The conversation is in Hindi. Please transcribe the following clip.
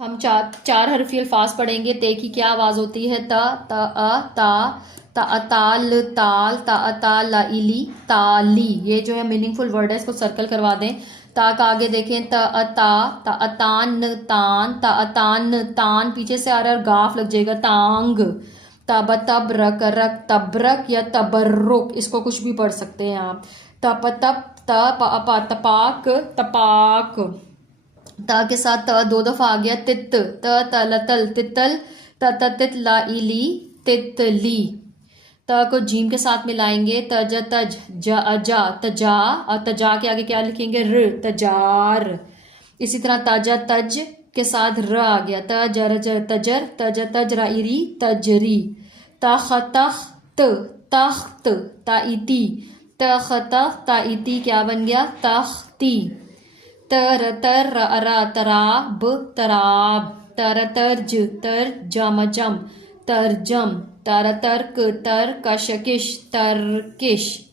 हम चार हरफी अल्फाज पढ़ेंगे। ते की क्या आवाज होती है? त, ता, ताल, ताल, ता इली, ताली। ये जो है मीनिंगफुल वर्ड है, इसको सर्कल करवा दें। ता का आगे देखें, तान, तान, तान पीछे से आ रहा है और गाफ लग जाएगा, तांग। तब तबरक, रक तबरक या तबर्रुक, इसको कुछ भी पढ़ सकते हैं आप। तप तप, तपाक, तपाक। ता के साथ त दो दफा आ गया, तित, तल तल तितल, तित ला इली, तितली। त को जीम के साथ मिलाएंगे, तज तज, जा अजा, तजा। और तजा के आगे क्या लिखेंगे? र, तजार। इसी तरह ताजा तज के साथ र आ गया, तजर जर तजर, तज तज इरी, तजरी। तख तख्त, तख्त, ताइती, तख तख ताइती क्या बन गया? तख्ती। तर तर रा तराब, तराब। तर तरज, तर जम, तरजम। तर तर्क, तर कशकिश, तरकिश।